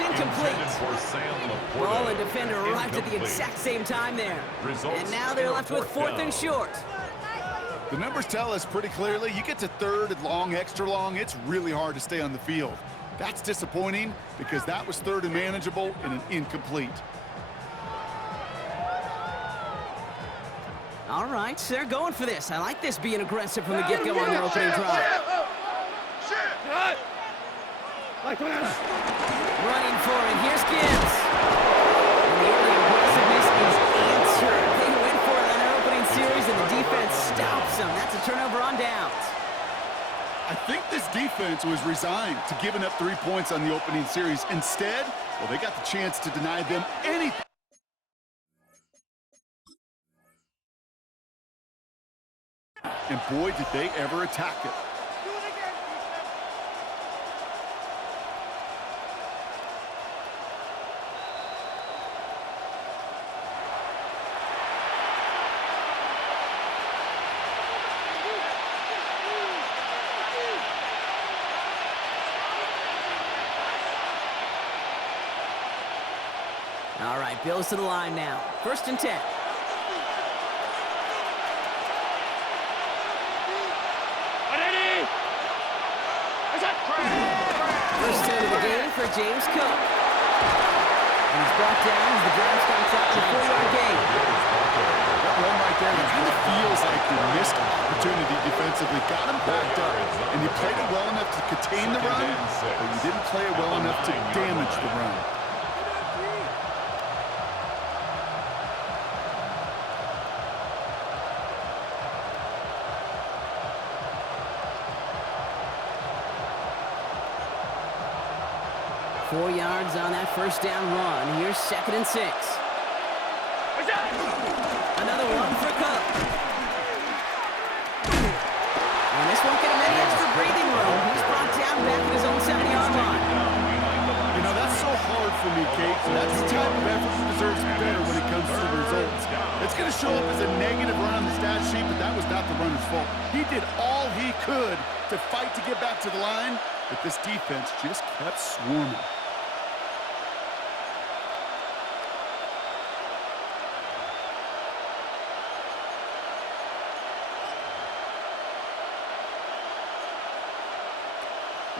Incomplete. Ball and defender arrived at the exact same time there. And now they're left with 4th and short. The numbers tell us pretty clearly, you get to 3rd and long, extra long, it's really hard to stay on the field. That's disappointing because that was 3rd and manageable and an incomplete. All right, they're going for this. I like this being aggressive from the get-go on their opening drive. Running for it, here's Gibbs. And the early aggressiveness is answered. They went for it on their opening series, and the defense stops them. That's a turnover on downs. I think this defense was resigned to giving up 3 points on the opening series. Instead, well, they got the chance to deny them anything. And boy, did they ever attack it. All right, Bills to the line now. 1st and 10. First down of the game for James Cook. And he's brought down as the drive starts out with a 4-yard gain. That run right there, it kind of feels like the missed opportunity defensively. Got him backed up, and you played it well enough to contain the run, but you didn't play it well enough to damage the run. Four yards on that first down run. Here's 2nd and 6. Another one for Cook. And this won't get him any extra breathing room. He's brought down back at his own 70-yard line. You know, that's so hard for me, Kate. That's the type of effort that deserves better when it comes to the results. It's going to show up as a negative run on the stat sheet, but that was not the runner's fault. He did all he could to fight to get back to the line, but this defense just kept swarming.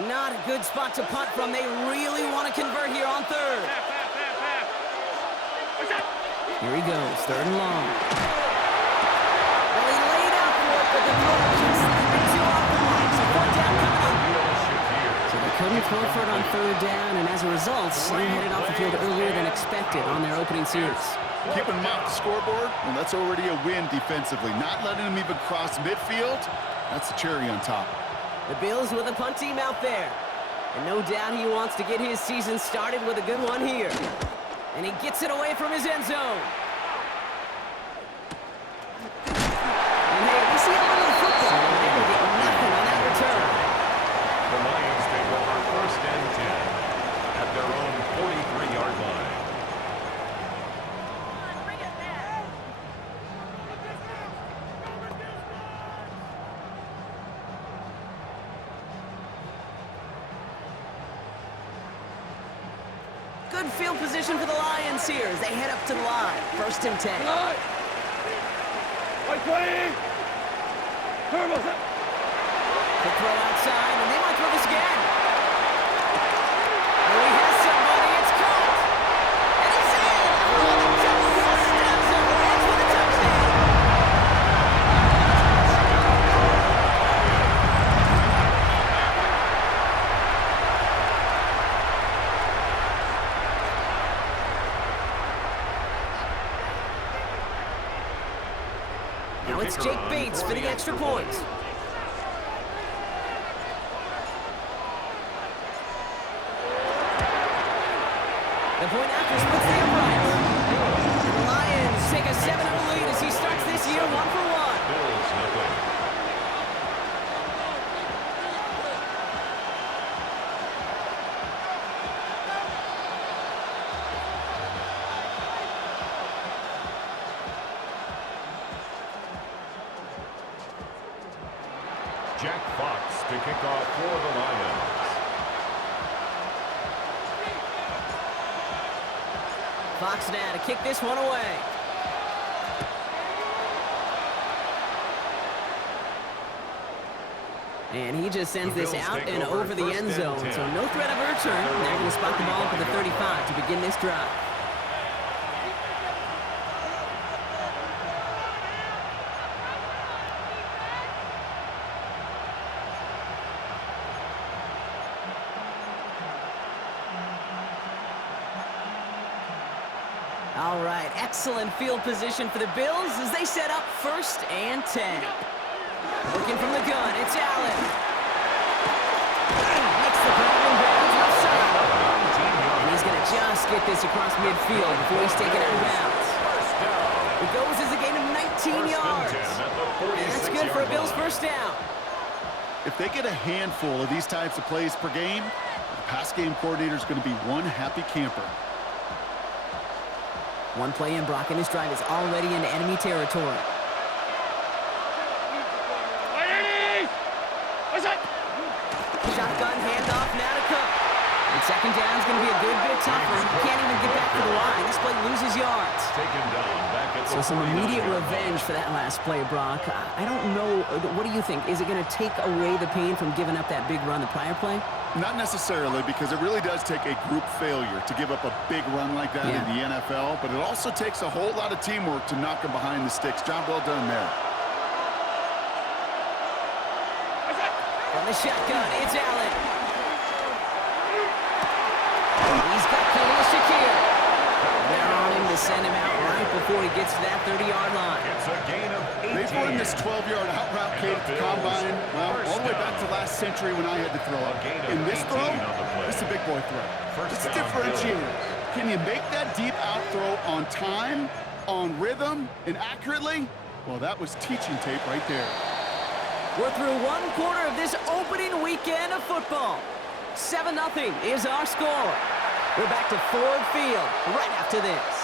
Not a good spot to punt from. They really want to convert here on 3rd. Here he goes, 3rd and long. Well, he laid out for it, but the throw just slipped too off the line. So 4th down coming up. So they couldn't throw for it on 3rd down, and as a result, they headed off the field earlier than expected on their opening series. Keeping them off the scoreboard, well, that's already a win defensively. Not letting them even cross midfield, that's the cherry on top. The Bills with a punt team out there. And no doubt he wants to get his season started with a good one here. And he gets it away from his end zone. And hey, we see a little of football. They will get nothing on that return. The Lions take over 1st and 10 at their own 43-yard line. Good field position for the Lions here as they head up to the line. 1st and 10. The throw outside, and they might throw this again. Oh, he has somebody. It's caught. And he's in. Oh, the touchdown steps over the edge with a touchdown. Now it's Jake Bates for the extra point. The point after splits the uprights. The Lions take a 7-0 lead as he starts this year 1-for-1. Bills nothing. Jack Fox to kick off for the Lions. Fox now to kick this one away. And he just sends this out and over the end zone. So no threat of a return. They're going to spot the ball for the 35 to begin this drive. All right, excellent field position for the Bills as they set up 1st and 10. Working from the gun, it's Allen. Makes the grab and bounds outside. And he's going to just get this across midfield before he's taken out of bounds. It goes as a gain of 19 yards. And that's good for a Bills first down. If they get a handful of these types of plays per game, the pass game coordinator is going to be one happy camper. One play in, Brock, and this drive is already into enemy territory. Shotgun handoff now to Cook. And second down is going to be a good bit tougher. He can't even get back to the line. This play loses yards. So some immediate revenge for that last play, Brock. I don't know. What do you think? Is it going to take away the pain from giving up that big run the prior play? Not necessarily, because it really does take a group failure to give up a big run like that in the NFL, but it also takes a whole lot of teamwork to knock them behind the sticks. Job well done there. From the shotgun, it's Allen. He's got Khalil Shakir. They're on him to send him out right before he gets to that 30-yard line. It's a gain of 18. They've run this 12-yard out route, Kate, at the combine, well, all the way back to last century when I had to throw it. In this throw, this is a big boy throw. It's a differentiator. Can you make that deep out throw on time, on rhythm, and accurately? Well, that was teaching tape right there. We're through one quarter of this opening weekend of football. 7-0 is our score. We're back to Ford Field right after this.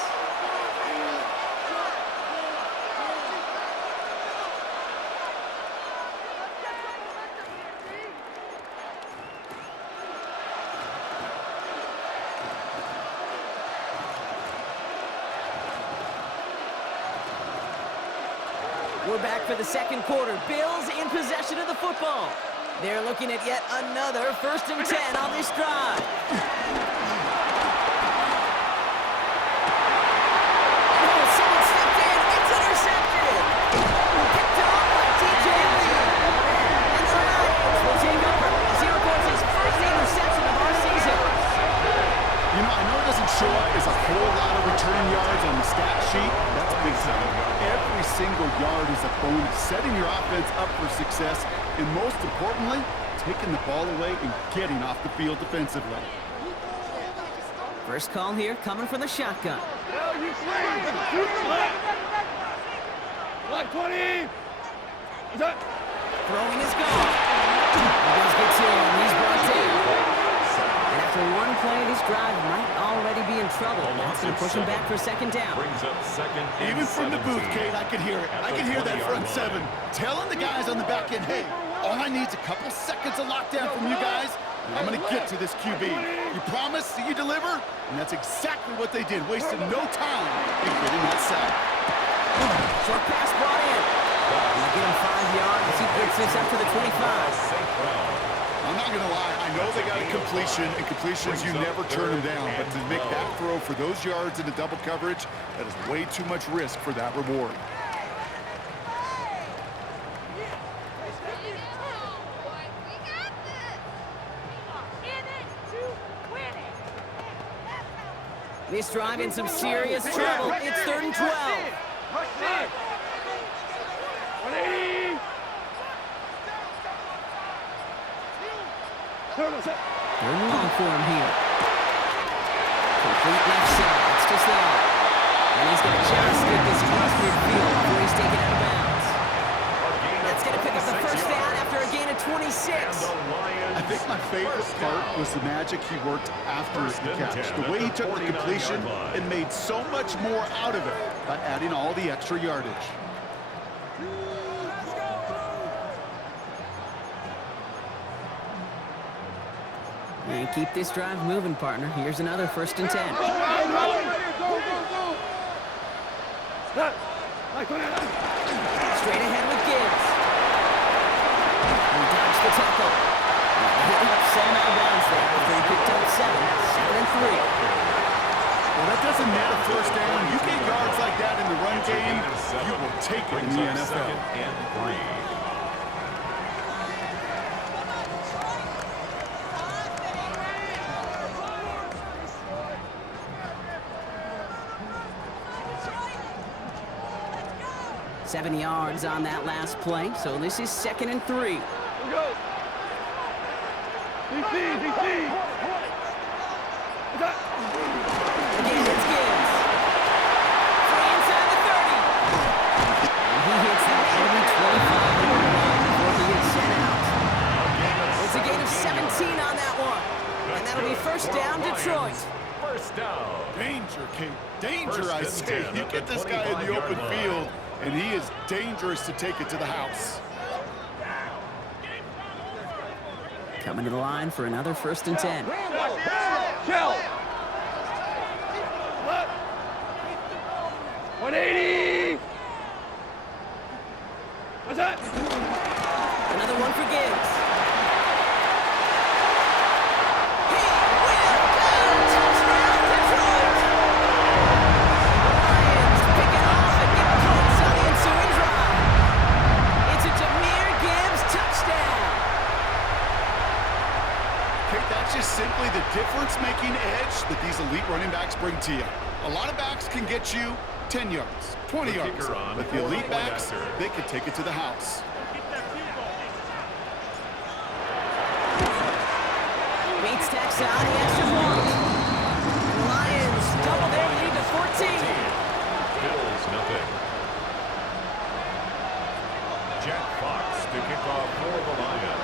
We're back for the second quarter. Bills in possession of the football. They're looking at yet another 1st and 10 on this drive. Oh, someone stepped in. It's intercepted. Picked off by DJ Lee. And the Lions will take over as he records his first interception of our season. You know, I know it doesn't show up as a whole lot of return yards on the stat sheet. That's big time. Every single yard is a bonus, setting your offense up for success, and most importantly, taking the ball away and getting off the field defensively. First call here coming from the shotgun. Throwing is gone. He does get to him. He's brought down. And after one play, this drive might already be in trouble. That's going to push him back for 2nd down. Brings up 2nd and Even from the booth, 17. Kate, I could hear it. I could hear that front 7 telling the guys on the back end, hey, all I need is a couple seconds of lockdown from you guys, and I'm going to get to this QB. You promise that you deliver? And that's exactly what they did, wasted no time in getting that sack. Short pass brought in. He'll get him 5 yards as he gets this up to the 25. I'm not going to lie. I know they got a completion, and completions, you never turn them down. But to make that throw for those yards into double coverage, that is way too much risk for that reward. This drive in some serious trouble. It's 3rd and 12. Third and long for him here. Complete left side. It's just that. And he's going to just get this across midfield before he's taken out of bounds. That's going to pick up the first down after a gain of 26. I think my favorite part was the magic he worked after the catch. The way he took the completion and made so much more out of it by adding all the extra yardage. And keep this drive moving, partner. Here's another 1st and 10. Straight ahead with Gibbs. He dodged the tackle. He helped set him out of bounds there after he picked up 7. 2nd and 3. Well, that doesn't net a 1st down. You get yards like that in the run game, you will take it in the NFL. 2nd and 3. Seven yards on that last play, so this is 2nd and 3. Go. DC. Again, it's Gibbs. Free inside the 30. And he hits that enemy 25-yard line before he gets sent out. It's a gain of 17 on that one. And that'll be 1st down, Detroit. 1st down. Danger, Kate. Danger, I say. You get this guy in the open field, and he is dangerous to take it to the house. Coming to the line for another 1st and 10. Kill. 180. What's that? Another one for Gibbs. He will go! Touchdown, Detroit! Lions pick it off and get points on the ensuing drive. It's a Jahmyr Gibbs touchdown. Kate, that's just simply the difference-making edge that these elite running backs bring to you. A lot of backs can get you 10 yards, 20 yards, but the elite backs, they can take it to the house. Beats Texas on the extra point. The Lions double their lead to 14. Bills, nothing. Jack Fox to kick off for the Lions.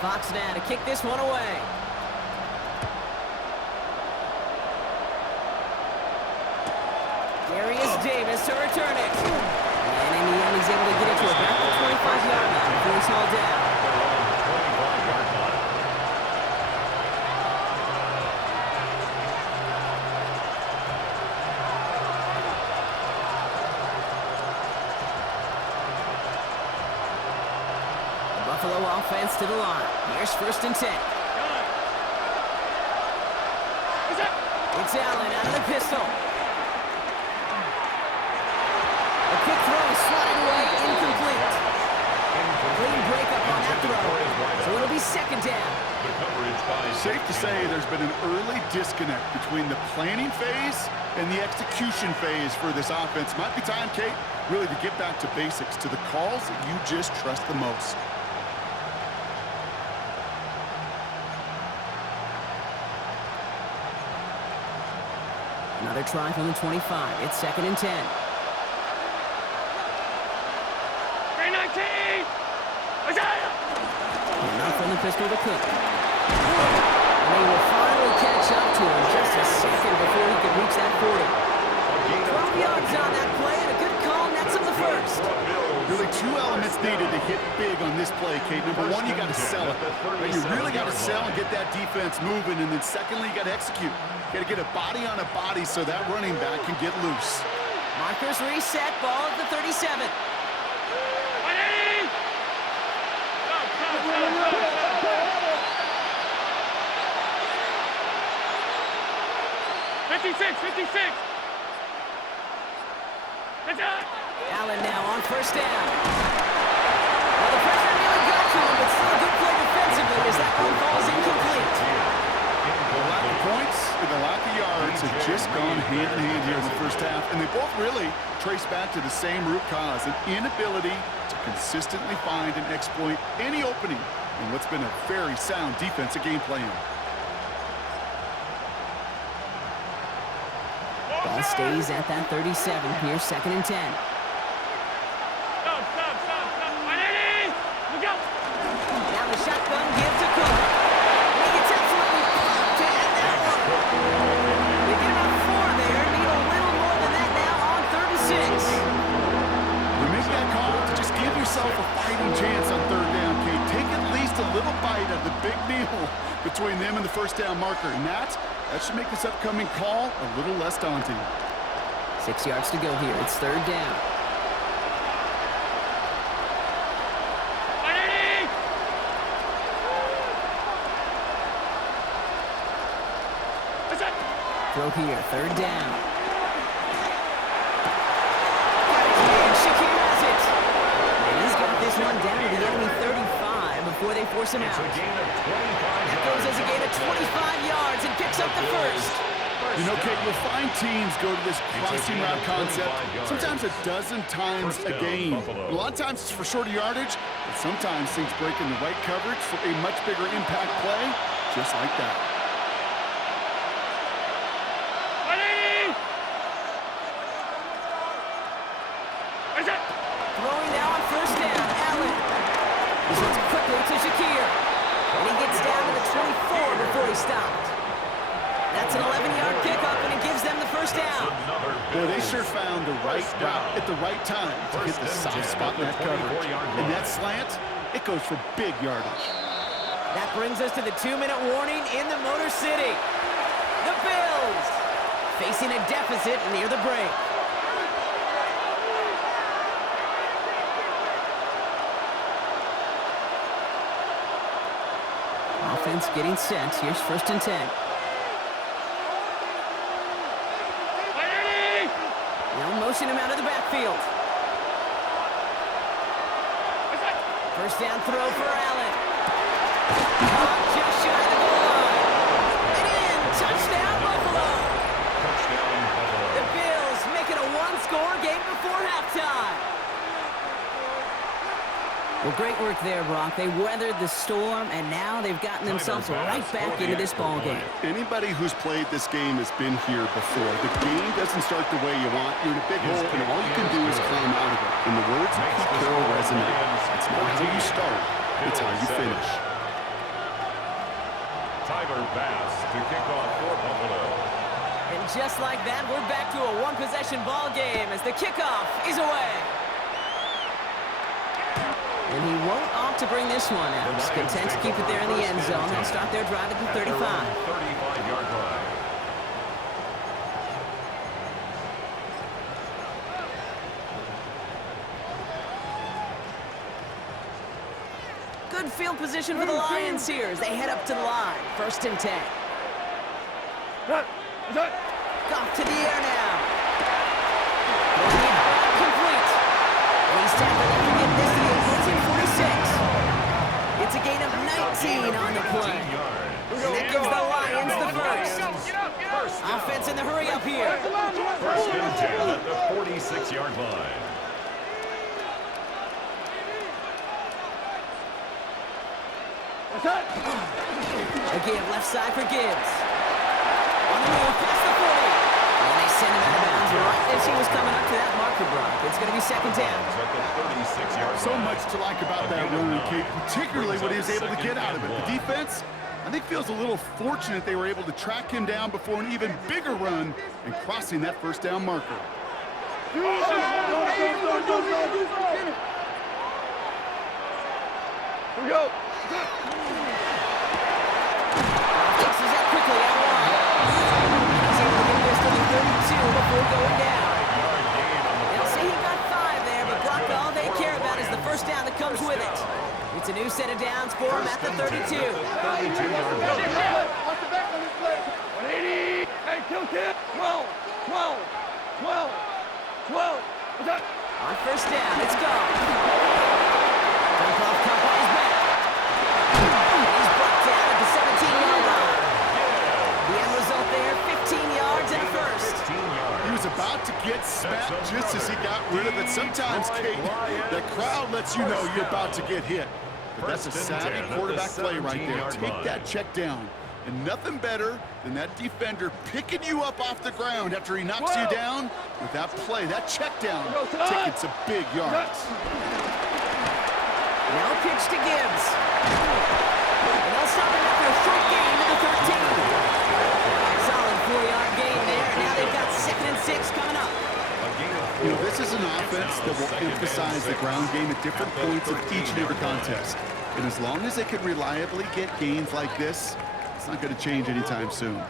Fox now to kick this one away. Darius Davis to return it. And in the end, he's able to get it to about the 25-yard line before he's hauled down. The Buffalo offense to the line. Here's 1st and 10. It's Allen out of the pistol. A quick throw swatted away, incomplete. Clean breakup on that throw, so it'll be 2nd down. The coverage by Safe to say there's been an early disconnect between the planning phase and the execution phase for this offense. Might be time, Kate, really to get back to basics, to the calls that you just trust the most. Another try from the 25. It's 2nd and 10. 319. Isaiah. And out from the pistol to Cook. And they will finally catch up to him just a second before he could reach that 40. 12 yards on that play and a good call, nets him the 1st. Really 2 elements needed to hit big on this play, Kate. Number one, you got to sell it. Right? You really got to sell and get that defense moving. And then secondly, you got to execute. You got to get a body on a body so that running back can get loose. Markers reset, ball at the 37. 180. Go. 56. Allen now on 1st down. Well, the pressure nearly got to him, but still a good play defensively as that one falls incomplete. The lack of points and the lack of yards have just gone hand in hand here in the 1st half, and they both really trace back to the same root cause, an inability to consistently find and exploit any opening in what's been a very sound defensive game plan. Ball stays at that 37. Here's 2nd and 10. Stop. 180. Look out. Now the shotgun give to Cook. And he gets absolutely pumped to end that one. They get about 4 there. Need a little more deal between them and the first down marker. And that should make this upcoming call a little less daunting. 6 yards to go here. It's third down. Throw here, third down. And Shakir has it. And he's got this one down to the enemy 35 before they force him out. That goes as a gain of 25 yards and picks up the first. You know, Kate, you'll find teams go to this crossing route concept sometimes a dozen times a game. A lot of times it's for shorter yardage, but sometimes things break in the right coverage for a much bigger impact play, just like that. Throwing now on first down, Allen. He sends it quickly to Shakir. And he gets down to the 24 before he stopped. That's an 11-yard kickoff, and it gives them the first down. Boy, they sure found the right route at the right time to hit the soft spot in that coverage. And that slant, it goes for big yardage. That brings us to the 2-minute warning in the Motor City. The Bills facing a deficit near the break. Offense getting set. Here's first and 10. Now motion him out of the backfield. First down throw for Allen. Caught just shy of the goal line. And in. Touchdown, Buffalo. The Bills make it a one-score game before halftime. Well, great work there, Brock. They weathered the storm, and now they've gotten themselves right back into this ball game. Anybody who's played this game has been here before. The game doesn't start the way you want. You're in a big hole, and all you can do is climb out of it. In the words of Pete Carroll resonate, it's not how you start, it's how you finish. Tyler Bass to kick off for Buffalo. And just like that, we're back to a one-possession ball game as the kickoff is away. And he won't opt to bring this one out. He's content to keep it there in the end zone. They'll start their drive at the 35. 35-yard line. Good field position for the Lions here as they head up to the line. First and 10. Off to the air now. Complete. And he's tackled after getting this to the opposing 46. It's a gain of 19 on the play. And that gives the Lions the first. Offense in the hurry up here. First and 10 at the 46-yard line. Again, left side for Gibbs. On the move, past the 40. And they send him out of bounds right as he was coming up to that marker, Brock. It's going to be second down. So much to like about that run, Kate, particularly what he was able to get out of it. The defense, I think, feels a little fortunate they were able to track him down before an even bigger run and crossing that first down marker. Here we go. Fixes that quickly out wide. He's able to get this to the 32 before going down. They'll say he got 5 there, but Brock, all they care about is the first down that comes with it. It's a new set of downs for him at the 32. 180. Hey, kill kid. 12. 12. 12. 12. What's that? On first down, it's gone. Dunkloff caught by his back. And he's brought down at the 17-yard line. The end result there, 15 yards and a first. He was about to get smacked just as he got rid of it. Sometimes, Kate, the crowd lets you know you're about to get hit. But that's a savvy quarterback play right there. Take that check down. And nothing better than that defender picking you up off the ground after he knocks you down with that play, that check down, taking some big yards. Now pitch to Gibbs. And they'll stop him after a short gain to the 13. Solid 4-yard gain there. Now they've got 2nd and 6 coming up. You know, this is an offense that will emphasize the ground game at different points of each and every contest. And as long as they can reliably get gains like this, it's not going to change anytime soon.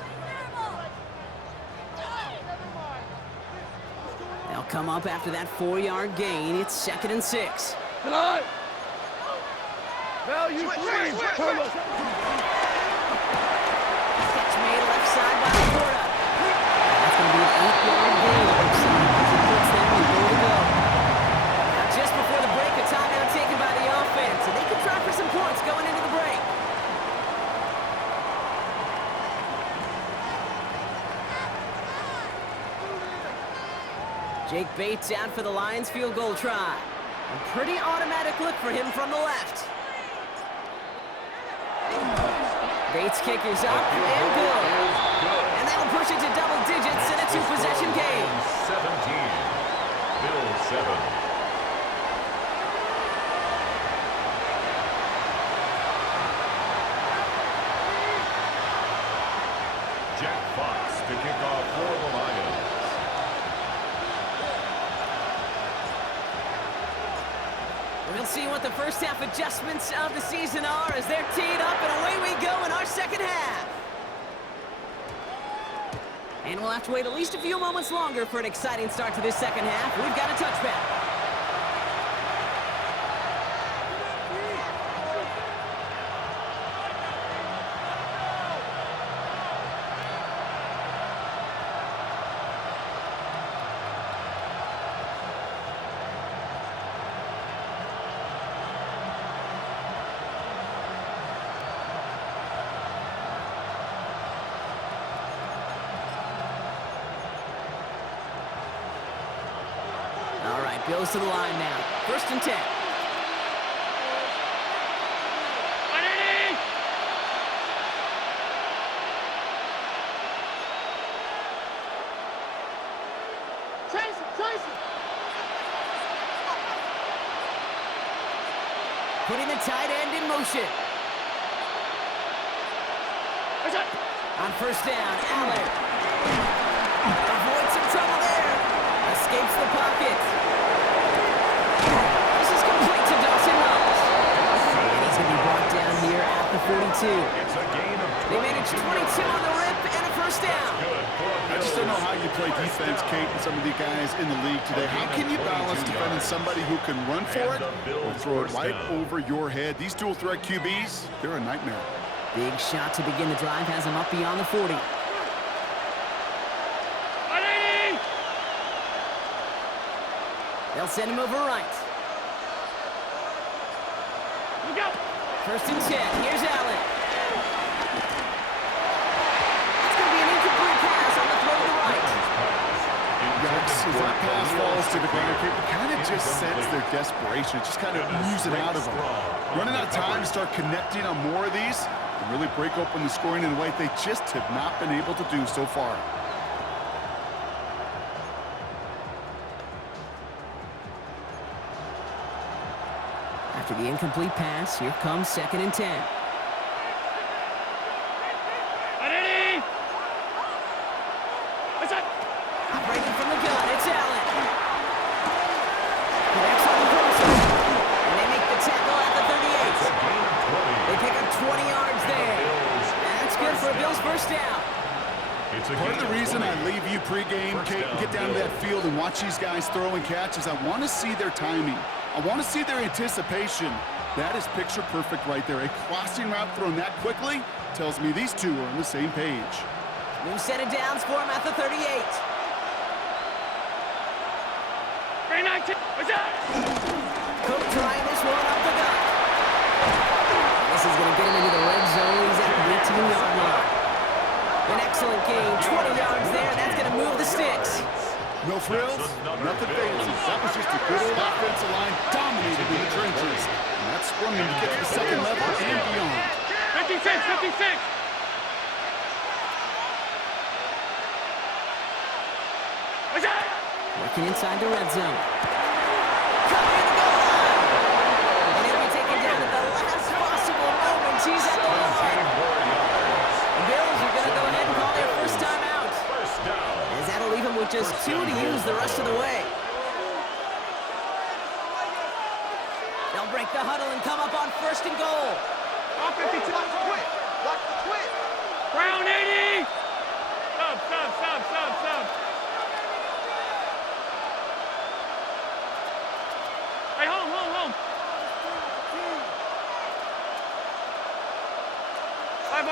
They'll come up after that 4-yard gain. It's 2nd and 6. Tonight. Value Catch made left side by Laporta. That's going to be an 8-yard gain. He puts them in goal to go. Now just before the break, a timeout taken by the offense. And they can try for some points going into the break. Jake Bates out for the Lions field goal try. A pretty automatic look for him from the left. Bates' kick is up and good. And that'll push it to double digits in a 2-possession game. 17. Bills 7. Jack Fox to kick off for the Lions. We'll see what the first half adjustments of the season are as they're teed up, and away we go in our second half. And we'll have to wait at least a few moments longer for an exciting start to this second half. We've got a touchback. All right, goes to the line now. 1st and 10. Putting the tight end in motion. On 1st down, Allen. Avoids some trouble there. Escapes the pocket. This is complete to Dawson Knox. And he's going to be brought down here at the 42. It's a gain of 20. They managed 22 on the rip and a 1st down. I just don't know how you play defense, Kate, and some of the guys in the league today. How can you balance defending somebody who can run for it or throw it right over your head? These dual threat QBs, they're a nightmare. Big shot to begin the drive has him up beyond the 40. They'll send him over right. 1st and 10. Here's Allen. That's going to be an incomplete pass on the throw to the right. Yikes, as that pass falls to the ground, you kind of just sense their desperation. It just kind of oozing out of them. Running out of time to start connecting on more of these and really break open the scoring in a way they just have not been able to do so far. After the incomplete pass, here comes 2nd and 10. Operating from the gun, it's Allen. Connects on the crossover. And they make the tackle at the 38. They pick up 20 yards there. And that's good for a Bills 1st down. Part of the reason I leave you pregame, Kate, and get down to that field and watch these guys throw and catch is I want to see their timing. I want to see their anticipation. That is picture perfect right there. A crossing route thrown that quickly tells me these two are on the same page. New set of downs for him at the 38. Cook trying this one up the gut. This is going to get him into the red zone. He's at the 18-yard line. An excellent gain, 20 yards there. That's going to move the sticks. No frills, nothing fancy. That was just a good old offensive line dominated in the trenches. And that sprung him to get to the second level and beyond. 56. Working inside the red zone. Covering the goal line. And he'll be taken down at the last possible moment. He's at the line. The Bills are going to go ahead and call their 1st time out. As that'll leave him with just 2 to use the rest of the way. They'll break the huddle and come up on 1st and goal. On 52. Watch the quit. Watch the quit. Brown 80. Sub. Hey, home.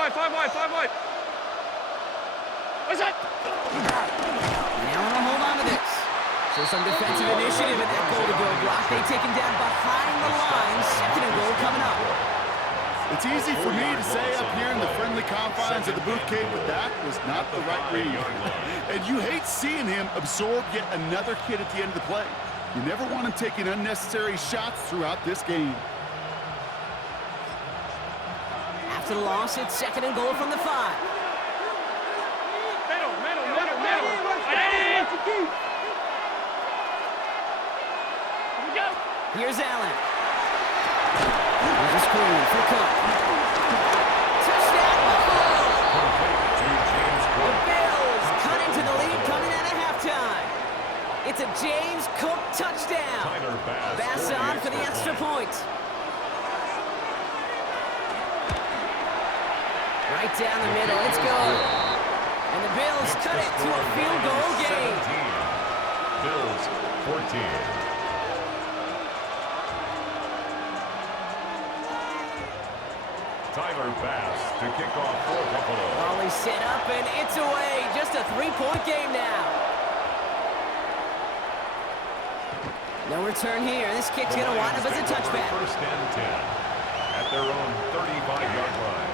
5 wide. What's that? Now want to hold on to this. So some defensive initiative in that goal-to-go block. They take him down behind the line. 2nd and goal coming up. It's easy for me to say up here in the friendly confines of the boot cave, but that was not the right read. And you hate seeing him absorb yet another kid at the end of the play. You never want him taking unnecessary shots throughout this game. After the loss, it's 2nd and goal from the 5. Middle. Here's Allen. Here's a screen for Cook. Touchdown, Buffalo! The Bills cut into the lead coming out of halftime. It's a James Cook touchdown. Bass on for the extra point. Right down the middle, it's good. And the Bills cut it to a field goal game. Bills 14. Tyler Bass to kick off for Buffalo. Volley set up and it's away. Just a 3-point game now. No return here. This kick's going to wind up as a touchback. 1st and 10 at their own 35-yard line.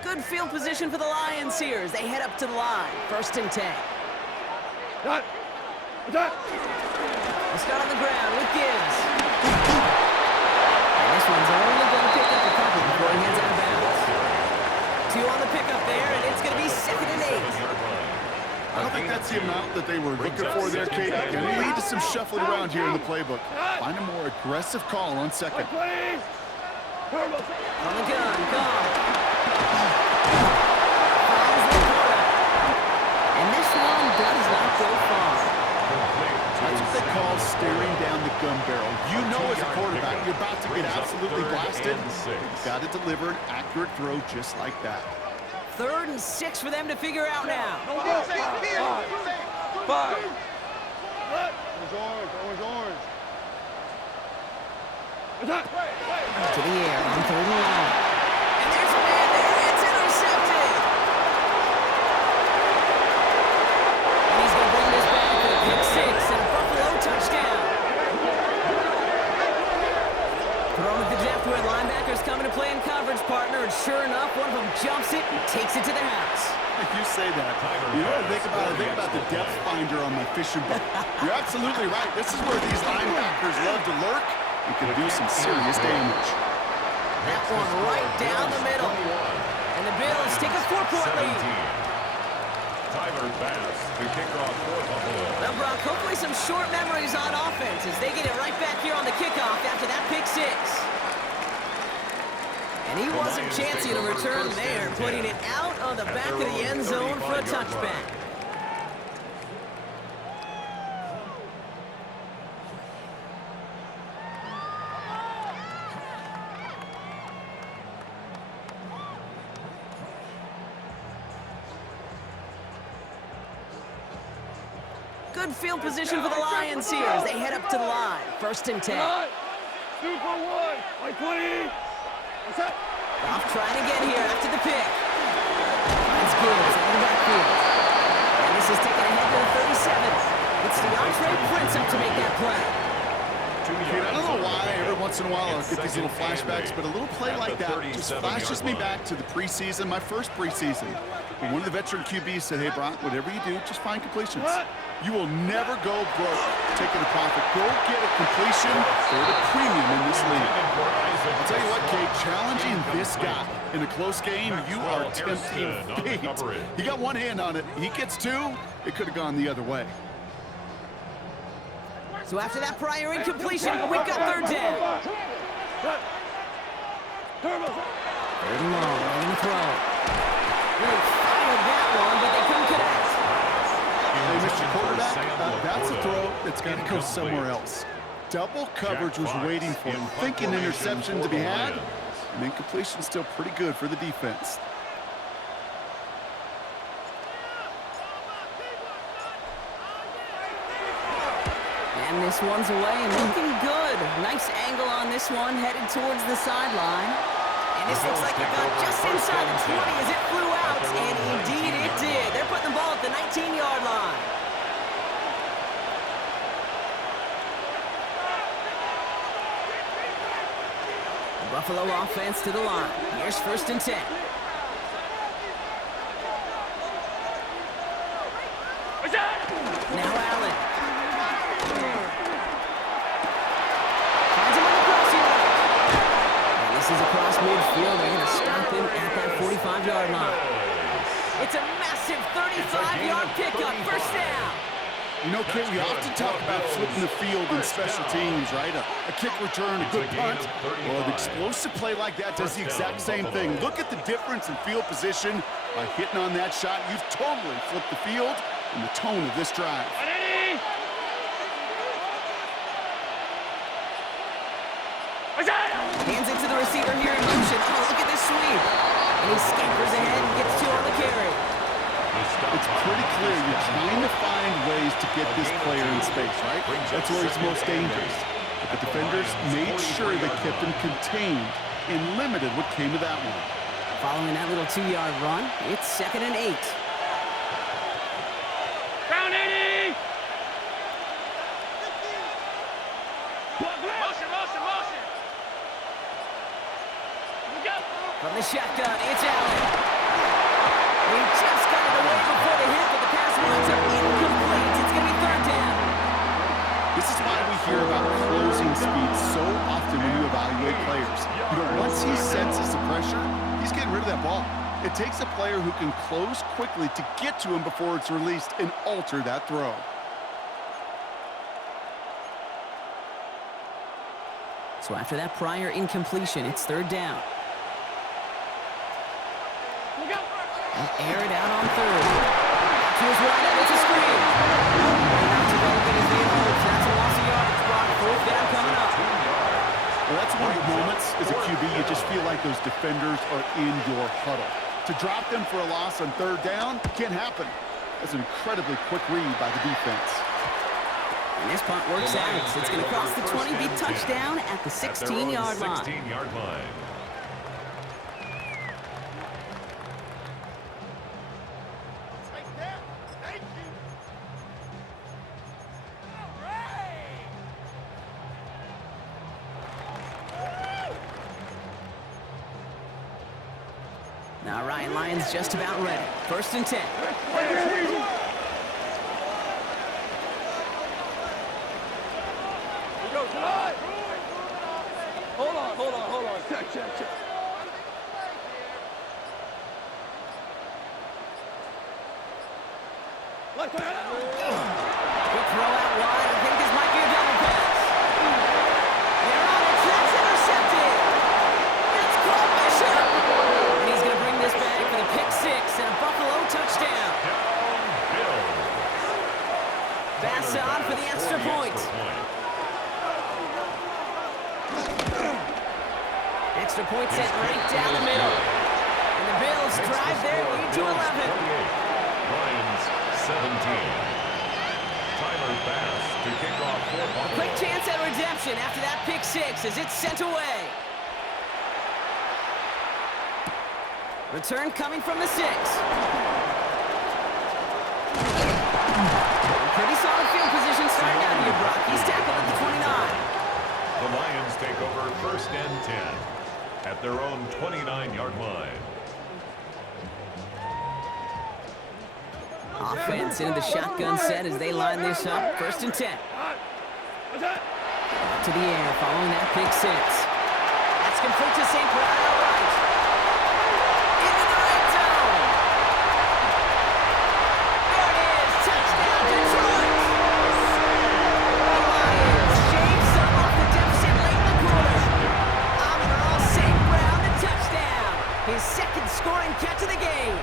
Good field position for the Lions here as they head up to the line. 1st and 10. Got. Let's start on the ground with Gibbs. And this one's only going to pick up a couple before he heads out of bounds. 2 on the pickup there, and it's going to be 2nd and 8. I don't think that's the amount that they were looking for there, Kate. Going to lead to some shuffling around here in the playbook. Find a more aggressive call on 2nd. On the gun, gone. And this one does not go far. That's what they call staring down the gun barrel. You know as a quarterback, you're about to get absolutely blasted. You've got to deliver an accurate throw just like that. 3rd and 6 for them to figure out now. 5. Orange. To the air on 3rd and long. And there's a man there. It's intercepted. And he's going to bring this back for a pick 6 and a Buffalo touchdown. Throwing at the depth where linebackers coming to play in coverage, partner, and sure enough, one of them jumps it and takes it to the house. You say that. You know what I think about? I think about the depth finder on my fishing boat. You're absolutely right. This is where these linebackers love to lurk. You can do some serious damage. That one right down the middle. And the Bills take a 4-point lead. Tyler Bass to kick off for Buffalo. Now, Brock, hopefully some short memories on offense as they get it right back here on the kickoff after that pick 6. And he wasn't chancing a return there, putting it out on the back of the end zone for a touchback. Good field position for the Lions here as they head up to the line. 1st and 10. Super 1. Like 20. What's that? Goff trying to get here after the pick. Finds Gibbs in the backfield. And this is taken ahead to the 37. It's DeAndre Prince up to make that play. Kate, I don't know know why. Every once in a while I'll get these little flashbacks, but a little play like that just flashes me back to the preseason, my first preseason. When one of the veteran QBs said, hey, Brock, whatever you do, just find completions. You will never go broke taking a profit. Go get a completion for the premium in this league. I'll tell you what, Kate, challenging this guy in a close game, you are tempting fate. He got one hand on it. He gets two. It could have gone the other way. So after that prior incompletion, we've got third down. Third and long, they're going to throw. Really fired that one, but they couldn't connect. Hey, Mr. Quarterback, that's a throw that's got to go somewhere else. Double coverage was waiting for him, thinking interception to be had, and incompletion still pretty good for the defense. And this one's away and looking good. Nice angle on this one, headed towards the sideline. And this looks like it got just inside the 20 as it flew out, and indeed it did. They're putting the ball at the 19-yard line. The Buffalo offense to the line. Here's 1st and 10. Now Allen. This is across midfield. They're going to stop him at that 45-yard line. It's a massive 35-yard pickup. First down. You know, Kate, we often talk about flipping the field in special teams, right? A kick return, a good punt. Well, an explosive play like that does the exact same thing. Look at the difference in field position by hitting on that shot. You've totally flipped the field and the tone of this drive. Hands it to the receiver here in motion. Oh, look at this sweep. And he scampers ahead and gets 2 on the carry. It's pretty clear you're trying to find ways to get this player in space, right? That's where he's most dangerous. But the defenders made sure they kept him contained and limited what came of that one. Following that little 2-yard run, it's 2nd and 8. Down 80! Motion! From the shotgun, it's Allen. He just got it away before the hit, but the pass winds up incomplete. It's going to be 3rd down. This is why we hear about closing speed so often when you evaluate players. You know, once he senses the pressure, he's getting rid of that ball. It takes a player who can close quickly to get to him before it's released and alter that throw. So after that prior incompletion, it's 3rd down. Air it out on 3rd. To his right, and it's a screen. Not developing his lead hopes. That's a loss of yardage. Brock, 4th down coming up. Well, that's one of the moments as a QB you just feel like those defenders are in your huddle. To drop them for a loss on 3rd down can't happen. That's an incredibly quick read by the defense. And this punt works out. It's going to cross the 20, be touchdown at the 16-yard line. 16-yard line. Now Ryan Lyons just about ready. 1st and 10. Hold on. Check. Quick throw out wide. I think this might be a double pass. They're on it. That's intercepted. That's called Bishop. And he's going to bring this back for the pick 6 and a Buffalo touchdown. Pass on for the extra point. Extra point set right down the middle. And the Bills drive their lead to 11. Lions 17. Tyler Bass to kick off for Buffalo. A quick chance at redemption after that pick 6 as it's sent away. Return coming from the 6. Pretty solid field position starting out here, Brock. He's tackled at the 29. The Lions 10 at their own 29-yard line. Offense into the shotgun set as they line this up. 1st and 10. Out to the air following that pick 6. That's complete to St. Brown outright. Into the red zone. There it is. Touchdown, Detroit. The Lions shave some off the deficit late in the quarter. Amon-Ra St. Brown, the touchdown. His 2nd scoring catch of the game.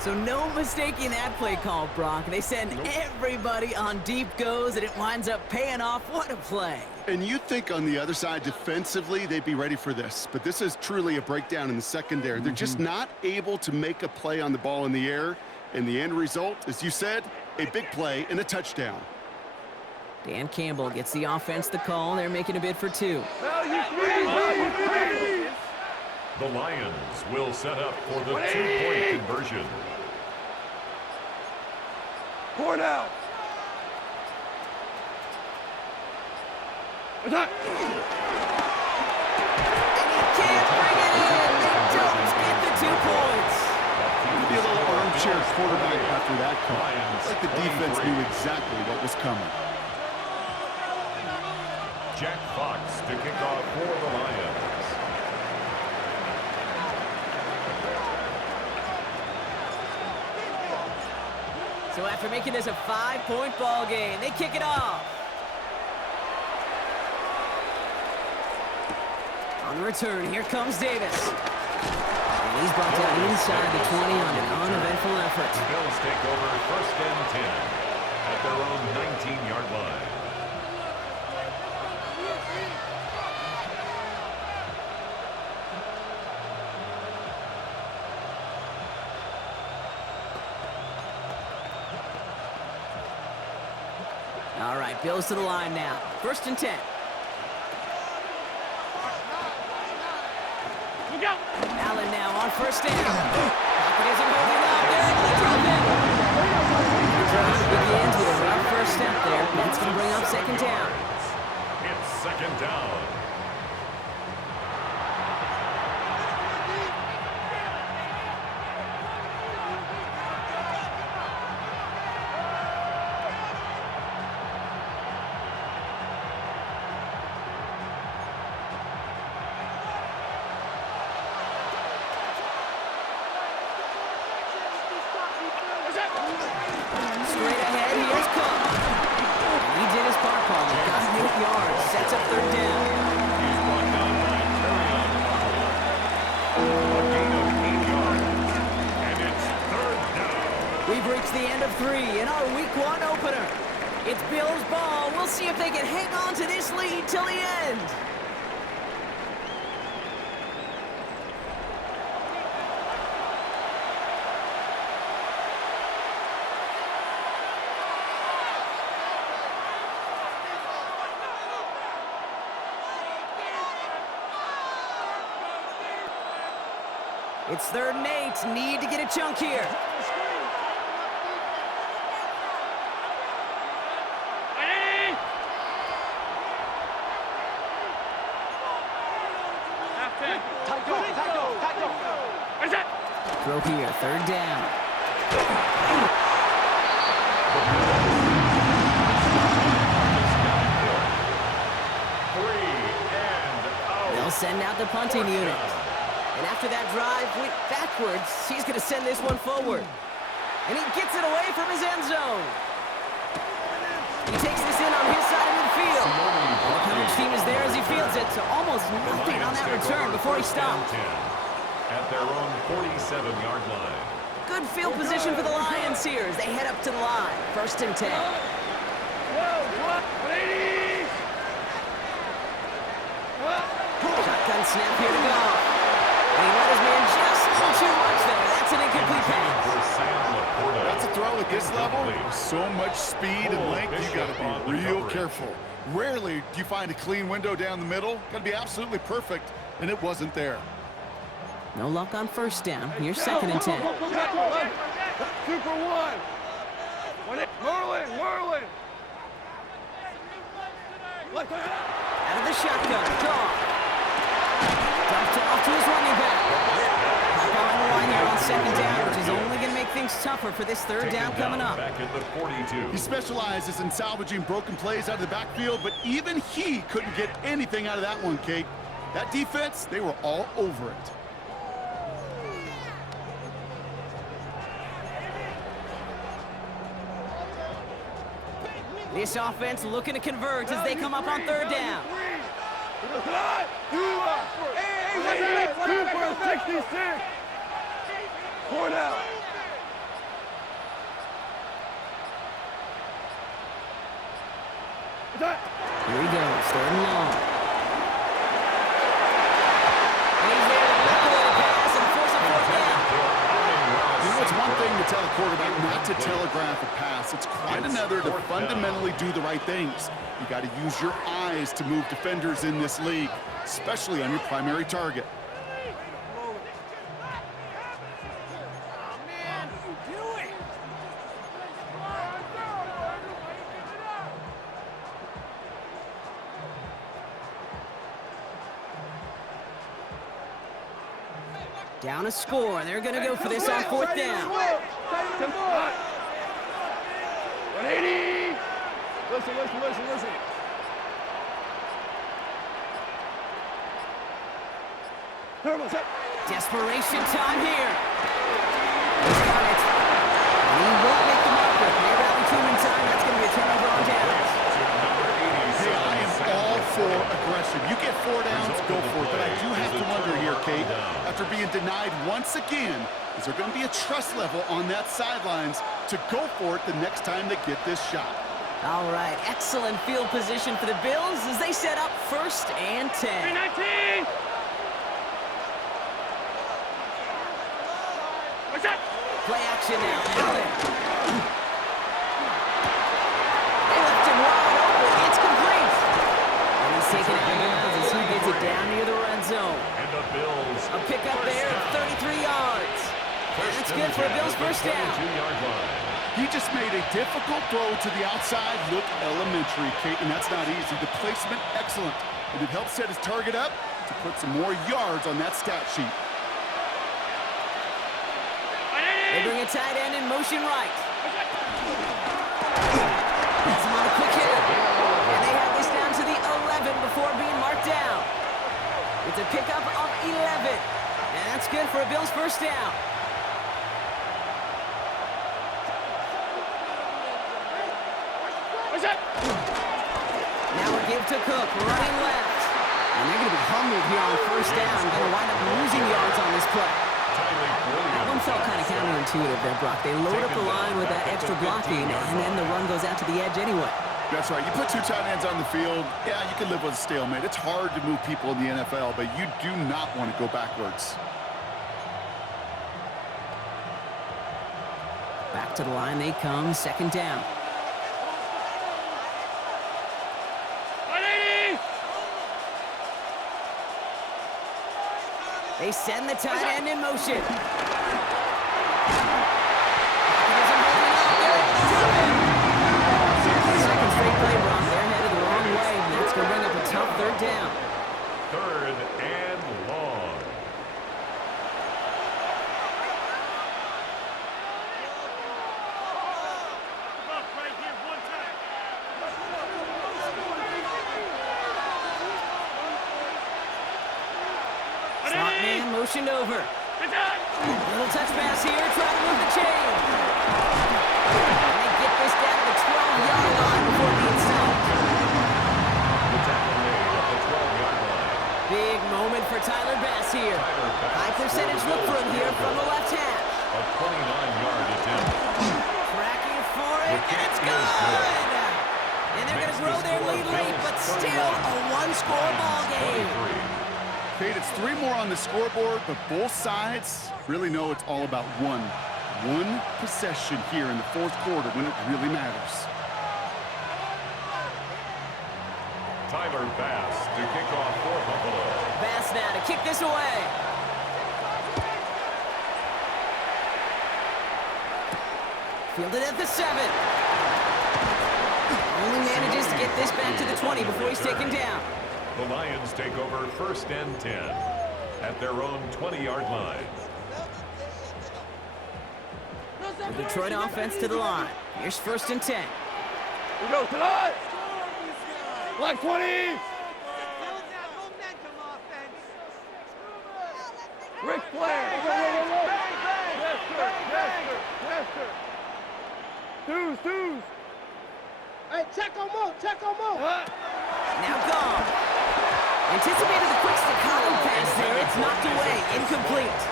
So no mistaking that play call, Brock. They send everybody on deep goes, and it winds up paying off. What a play. And you'd think on the other side, defensively, they'd be ready for this. But this is truly a breakdown in the secondary. They're just not able to make a play on the ball in the air. And the end result, as you said, a big play and a touchdown. Dan Campbell gets the offense the call. They're making a bid for 2. The Lions will set up for the 2-point conversion. 4 down. Attack. And he can't bring it in. They don't get the 2 points. Maybe a little armchair quarterback after that call. It's like the defense knew exactly what was coming. Jack Fox to kick off for the Lions. So after making this a 5-point ball game, they kick it off. On the return, here comes Davis. And he's brought down inside the 20 on an uneventful effort. The Bills take over 1st and 10 at their own 19-yard line. All right, Bills to the line now. 1st and 10. Allen now on 1st down. Pocket isn't holding up. They're able to drop it. The drive begins with a rough 1st step there. That's going to bring up 2nd down. It's 2nd down. Straight ahead, here's Cook. And he did his part, Paul. Got 8 yards. Sets up 3rd down. He's brought down by Terrion Arnold. A gain of 8 yards. And it's 3rd down. We've reached the end of 3 in our Week 1 opener. It's Bills ball. We'll see if they can hang on to this lead till the end. It's 3rd and 8. Need to get a chunk here. Throw here, 3rd down. They'll send out the punting unit. And after that drive went backwards, he's going to send this one forward. And he gets it away from his end zone. He takes this in on his side of the field. And the coverage team is there as he fields it, so almost nothing on that return before he stopped. At their own 47-yard line. Good field position for the Lions here as they head up to the line. 1st and 10. Shotgun snap here to go. And he let his man just a little too much there. That's an incomplete pass. That's a throw at this level. So much speed and length, you got to be real careful. Rarely do you find a clean window down the middle. Got to be absolutely perfect, and it wasn't there. No luck on 1st down. Here's 2nd and 10. 2 for 1. Merlin. Out of the the shotgun. Goff. Dumped it off to his running back. Hop on the line here on second down, which is only going to make things tougher for this third down coming up. Back at the 42. He specializes in salvaging broken plays out of the backfield, but even he couldn't get anything out of that one, Kate. That defense, they were all over it. This offense looking to convert as they come up on third down. Hey, 2 for 66. 4 down. Here we go, starting long. And he's there to knock away the pass and force a fourth down. You know, it's one thing to tell a quarterback not to telegraph a pass. It's quite another to fundamentally do the right things. You got to use your eyes to move defenders in this league, especially on your primary target. Down a score. They're going to go for this on fourth down. 180. Listen. Turbo set. Desperation time here. He's got it. And he won't make the marker. They rally to him in time. That's going to be a turnover on downs. Hey, I am all for aggression. You get 4 downs, go for it. But I do have to wonder here, Kate, after being denied once again, is there going to be a trust level on that sidelines to go for it the next time they get this shot? All right, excellent field position for the Bills as they set up 1st and 10. 19. What's up? Play action now. Allen. They left him wide open. It's complete. And he's taken out of bounds as he gets it down near the red zone. And the Bills. A pickup there of 33 yards. That's good for a Bills first down. 22-yard line. He just made a difficult throw to the outside look elementary, Kate, and that's not easy. The placement, excellent. And it helped set his target up to put some more yards on that stat sheet. They bring a tight end in motion right. That's him on a quick hitter. And they have this down to the 11 before being marked down. It's a pickup of 11. And that's good for a Bills first down. Now a give to Cook, running left. And they're going to be humbled here on first down. Going to wind up losing yards on this play. That one felt kind of counterintuitive there, Brock. They load up the line with that extra blocking, and then the run goes out to the edge anyway. That's right. You put 2 tight ends on the field, yeah, you can live with a stalemate. It's hard to move people in the NFL, but you do not want to go backwards. Back to the line they come, second down. 180. They send the tight end in motion. Second straight play, Brock. They're headed the wrong way, and that's going to bring up a tough third down. 3rd and long. Slot man motioned over. Little touch pass here, try to move the chain. And they get this down to the 12-yard line before being stopped. The tackle made at the 12-yard line. Big moment for Tyler Bass here. High percentage look for him here from the left hash. A 29-yard attempt. Tracking for it, and it's good! And they're going to grow their lead late, but still a one-score ball game. Kate, it's 3 more on the scoreboard, but both sides really know it's all about one possession here in the 4th quarter when it really matters. Tyler Bass to kick off for Buffalo. Bass now to kick this away. Fielded at the 7. Only manages to get this back to the 20 before he's taken down. The Lions take over 1st and 10 at their own 20-yard line. The Detroit offense to the line. Here's 1st and 10. We go tonight. Black 20. Ric Flair. Yes, sir. Yes, sir. Twos. Hey, check them out. Now gone. Anticipated the quick staccato pass there. It's knocked away. Incomplete.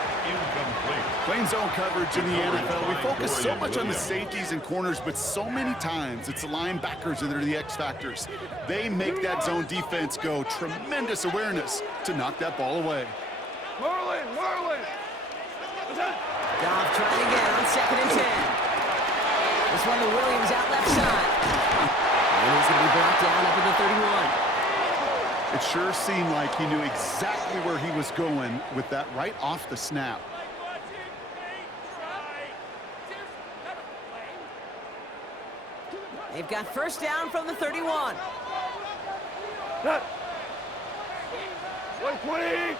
Playing zone coverage in the NFL, we focus so much on the safeties and corners, but so many times it's the linebackers that are the X factors. They make that zone defense go. Tremendous awareness to knock that ball away. Marlin. Goff trying again on 2nd and 10. This one to Williams out left side. And he's going to be brought down up at the 31. It sure seemed like he knew exactly where he was going with that right off the snap. They've got 1st down from the 31. Set. 120.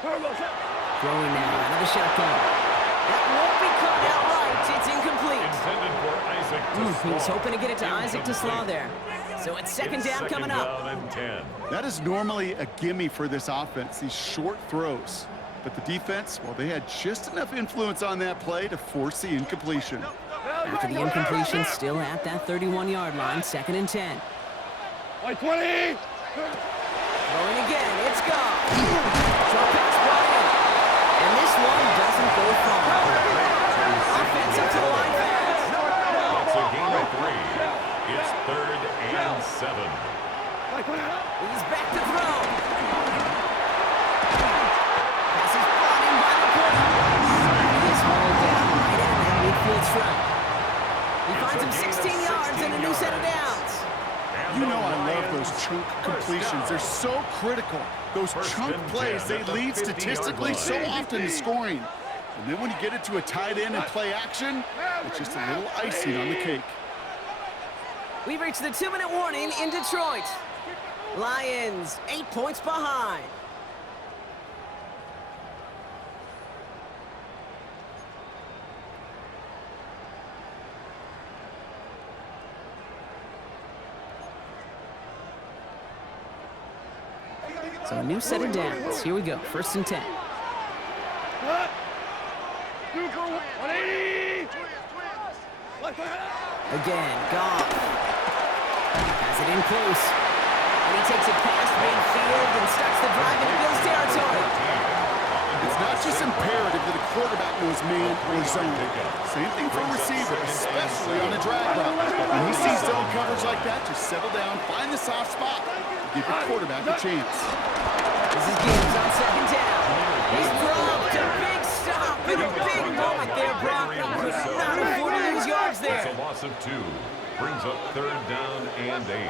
Throwing now out of the shotgun. That won't be caught outright. It's incomplete. Intended for Isaac to He was Slaw. hoping to get it to Isaac to Slaw there. So it's 2nd down coming up. Down and 10. That is normally a gimme for this offense, these short throws. But the defense, well, they had just enough influence on that play to force the incompletion. After the incompletion, still at that 31-yard line, 2nd and 10. White 20. Throwing again, it's gone. Short pass brought in. And this one doesn't go far. Offense up to the line fast. It's a gain of 3. It's 3rd and 7. He's back to throw. Pass is brought in by the quarter. He's hauled down right in that midfield strike. He finds him 16 yards and a new set of downs. You know I love those chunk completions. They're so critical. Those chunk plays, they lead statistically so often to scoring. And then when you get it to a tight end and play action, it's just a little icing on the cake. We've reached the 2-minute warning in Detroit. Lions 8 points behind. So a new set of downs. Here we go. 1st and 10. Super 180. Again, Goff. Has it in close. And he takes it past midfield and starts the drive into Bills territory. It's not just imperative that a quarterback knows man or zone. Same thing for a receiver, especially on a drag route. When he sees zone coverage like that, just settle down, find the soft spot, give your quarterback a chance. This is Gibbs on 2nd down. He's dropped a big stop and a big moment there, Brock. He could not afford to lose yards It's there. a loss of 2. Brings up 3rd down and 8.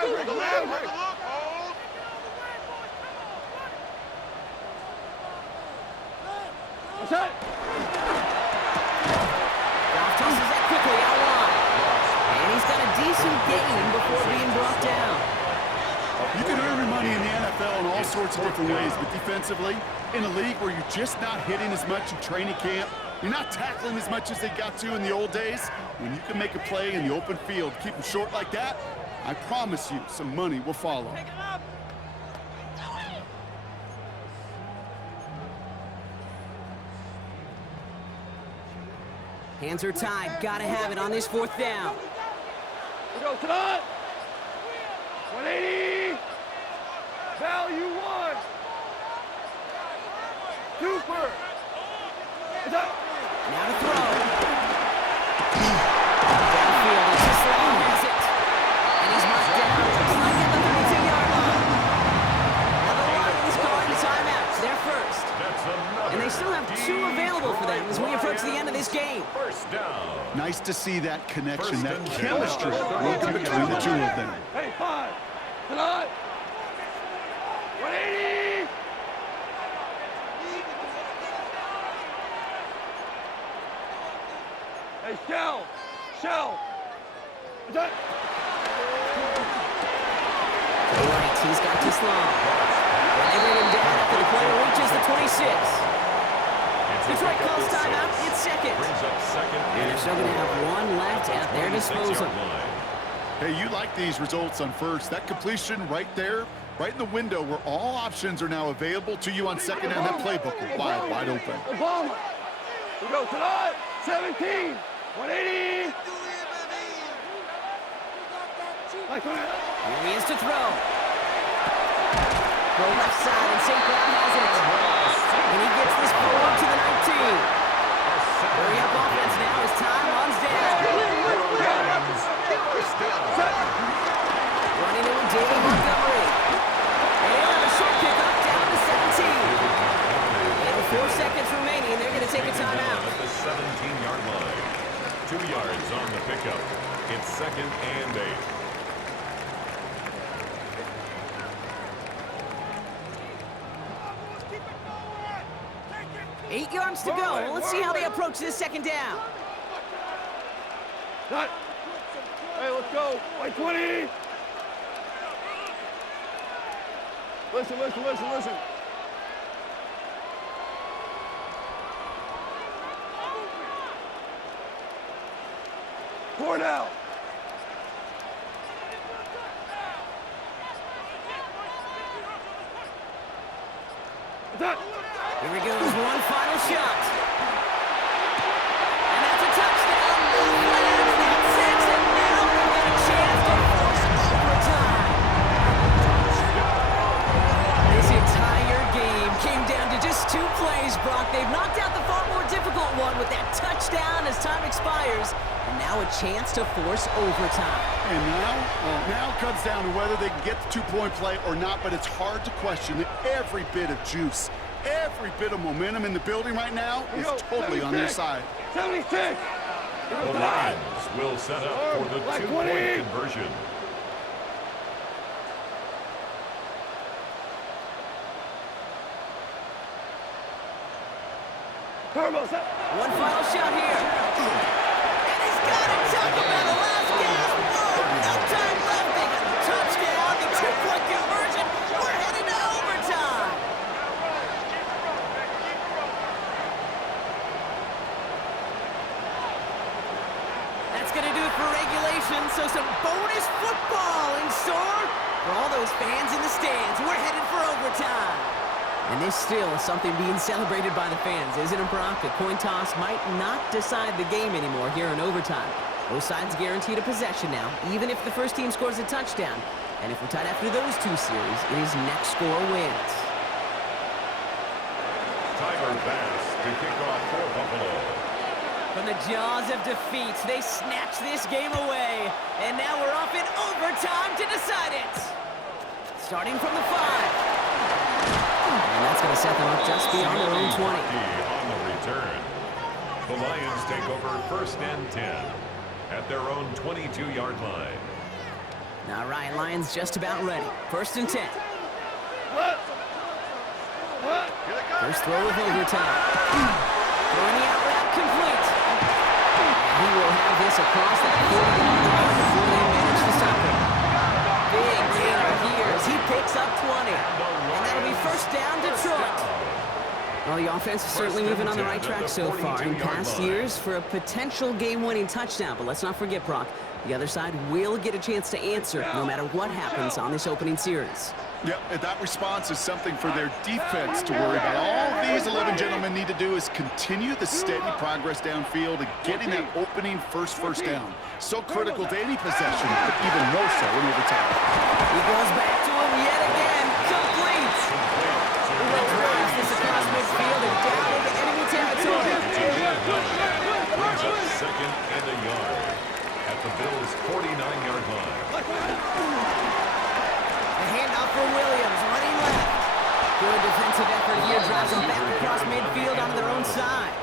Maverick. What's that? Goff tosses that quickly out wide. And he's got a decent gain before being brought down. You can earn your money in the NFL in all sorts of different ways, but defensively, in a league where you're just not hitting as much in training camp, you're not tackling as much as they got to in the old days, when you can make a play in the open field, keep them short like that, I promise you some money will follow. Hands are tied. Gotta have it on this 4th down. We go tonight. 180. Value 1. Super. It's up. Now to throw. Downfield, it's just long has it. And he's marked down just like at the 32-yard line. Now the Lions calling timeouts. They're first. And they still have 2 available for them as we approach the end of this game. 1st down. Nice to see that connection, that chemistry working between the two of them. Hey, 5. Tonight. 180. Hey, shell. Shell. Attack. Right, he's got this long. They bring him down after the player reaches the 26. Detroit calls timeout. It's second. And they're still going to have one left at their disposal. Hey, you like these results on first. That completion right there, right in the window where all options are now available to you on second, and that playbook will wide open. Obama. We go tonight. 17. 180. Here he is to throw. Go left side, and St. Brown has it. And he gets this forward to the 19. Hurry up offense now as time runs down. Running it with David Montgomery. And he'll have a short pickup down to 17. And with 4 seconds remaining, they're going to take a timeout. At the 17-yard line. 2 yards on the pickup. It's second and 8. 8 yards to go. Let's see how they approach this second down. Cut. Hey, let's go. White 20. Listen. Four now. Attack. Here he goes, one final shot. And that's a touchdown. No flags, that's it. And now they've got a chance to force overtime. This entire game came down to just 2 plays, Brock. They've knocked out the far more difficult one with that touchdown as time expires. And now a chance to force overtime. And now it comes down to whether they can get the 2-point play or not, but it's hard to question that every bit of juice, every bit of momentum in the building right now is totally on their side. 76. The Lions will set up for the 2-point conversion. One final shot here. And he's got it. Talk about a last gasp. No time left. They got the touchdown, the 2-point conversion. We're headed to overtime. That's going to do it for regulation. So some bonus football in store for all those fans in the stands. We're headed for overtime. And this still is something being celebrated by the fans, isn't it, Brock? A coin toss might not decide the game anymore here in overtime. Both sides guaranteed a possession now, even if the first team scores a touchdown. And if we're tied after those 2 series, it is next score wins. Tyler Bass to kick off for Buffalo. From the jaws of defeat, they snatch this game away. And now we're off in overtime to decide it. Starting from the 5. And that's going to set them up just beyond their own 20. On the return. The Lions take over first and 10 at their own 22-yard line. All right, Lions just about ready. First and 10. First throw of overtime. Throwing the out route complete. He will have this across that 40-yard line before they manage to stop him. Big gainer here as he picks up 20. And that'll be first down Detroit. Well, the offense is certainly moving on the right track so far in past years for a potential game-winning touchdown. But let's not forget, Brock, the other side will get a chance to answer no matter what happens on this opening series. Yep, and that response is something for their defense to worry about. All these 11 gentlemen need to do is continue the steady progress downfield and getting that opening first down. So critical to any possession, but even more so in overtime. He goes back to him yet again. Complete. He drives this across midfield and down into enemy territory. Brings up second and a yard at the Bills' 49-yard line. A handoff for Williams, running left. Good defensive effort here, drives them back across midfield onto their own side.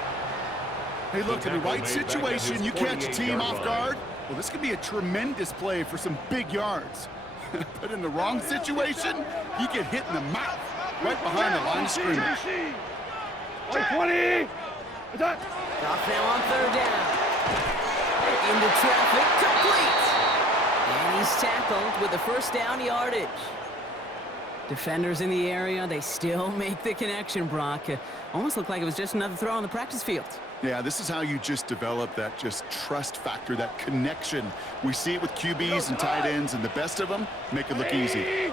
Hey, look, in the right situation, you catch a team off guard. Well, this could be a tremendous play for some big yards. But in the wrong situation, you get hit in the mouth right behind the line of scrimmage. 20. Attack. Off now on third down. Into traffic, complete. And he's tackled with the first down yardage. Defenders in the area, they still make the connection, Brock. Almost looked like it was just another throw on the practice field. Yeah, this is how you just develop that just trust factor, that connection. We see it with QBs and tight ends, and the best of them make it look easy.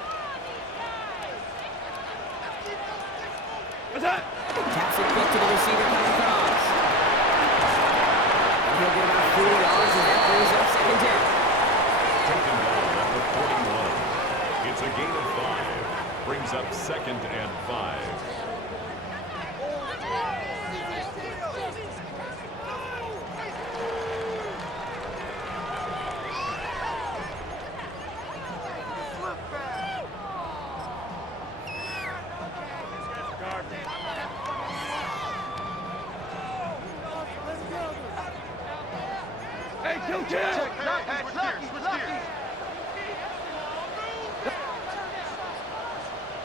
Taps it quick to the receiver coming across. And he'll get about 4 yards as that brings up second down. Taken down at the 41. It's a gain of 5. Brings up 2nd and 5. Hey, kill.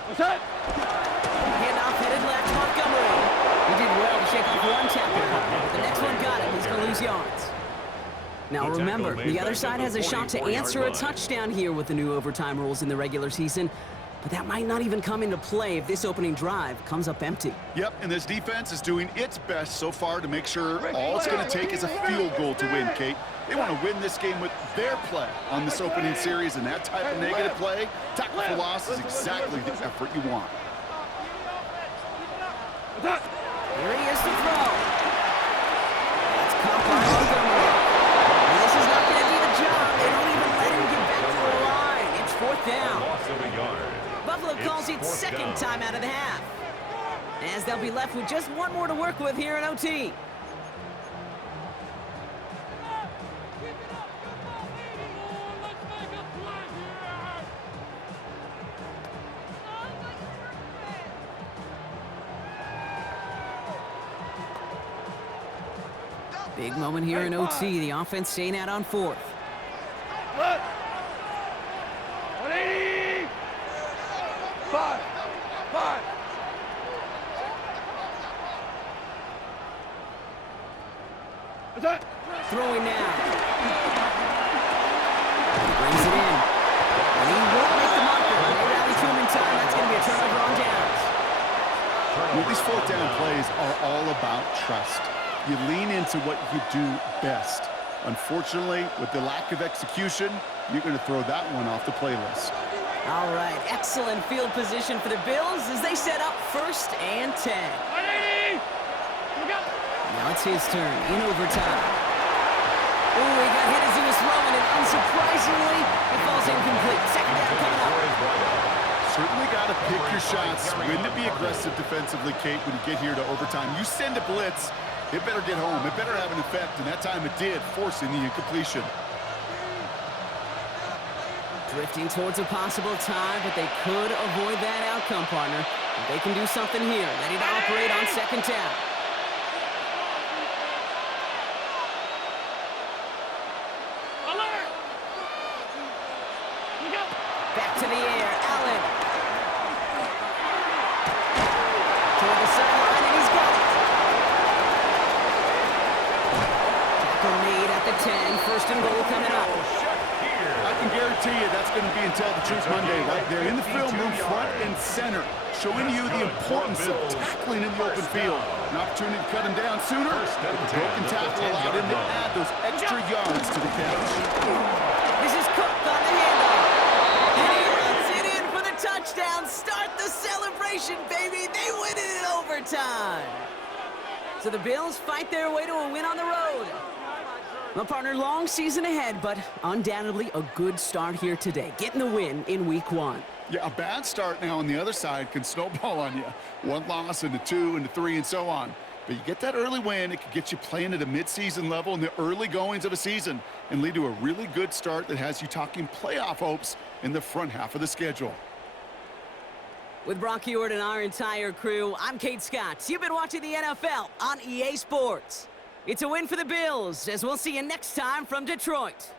What's that? Handoff headed left, Montgomery. He did well to shake off one tackle, but the next one got him. He's going to lose yards. Now remember, the other side has a shot to answer a touchdown here with the new overtime rules in the regular season, but that might not even come into play if this opening drive comes up empty. Yep, and this defense is doing its best so far to make sure all it's going to take is a field goal to win, Kate. They want to win this game with their play on this opening series, and that type of negative play, tackle for loss, is exactly the effort you want. Here he is to throw. That's caught by Montgomery. This is not going to do the job. They don't even let him get back to the line. It's 4th down. Loss of a yard. Buffalo calls it second time out of the half, as they'll be left with just one more to work with here in OT. Big moment here in OT. The offense staying out on 4th. 180. 5. What's that? Throwing now. He brings it in. And he won't make the marker. They rally to him in time. That's going to be a turnover on downs. These 4th down plays are all about trust. You lean into what you do best. Unfortunately, with the lack of execution, you're going to throw that one off the playlist. All right, excellent field position for the Bills as they set up 1st and 10. 180. Now it's his turn in overtime. Oh, he got hit as he was throwing, and unsurprisingly, it falls incomplete. Second down coming up. Certainly got to pick your shots. When to be aggressive defensively, Kate, when you get here to overtime. You send a blitz, it better get home. It better have an effect, and that time it did, forcing the incompletion. Drifting towards a possible tie, but they could avoid that outcome, partner. If they can do something here, ready to operate on second down. Alert. Back to the air, Allen. Toward the sideline, and he's got it. Tackle made at the 10, 1st and goal coming up. I can guarantee you that's going to be until the Truth Monday right there in the film room, front and center, showing you the importance of tackling in the open field. An opportunity to cut him down sooner. The broken tackle allowed him to add those extra yards to the catch. This is Cook on the handoff. And he runs it in for the touchdown. Start the celebration, baby. They win it in overtime. So the Bills fight their way to a win on the road. Well, partner, long season ahead, but undoubtedly a good start here today, getting the win in week 1. Yeah, a bad start now on the other side can snowball on you. 1 loss into 2 into 3 and so on. But you get that early win, it could get you playing at a midseason level in the early goings of a season and lead to a really good start that has you talking playoff hopes in the front half of the schedule. With Brock Ewart and our entire crew, I'm Kate Scott. You've been watching the NFL on EA Sports. It's a win for the Bills, as we'll see you next time from Detroit.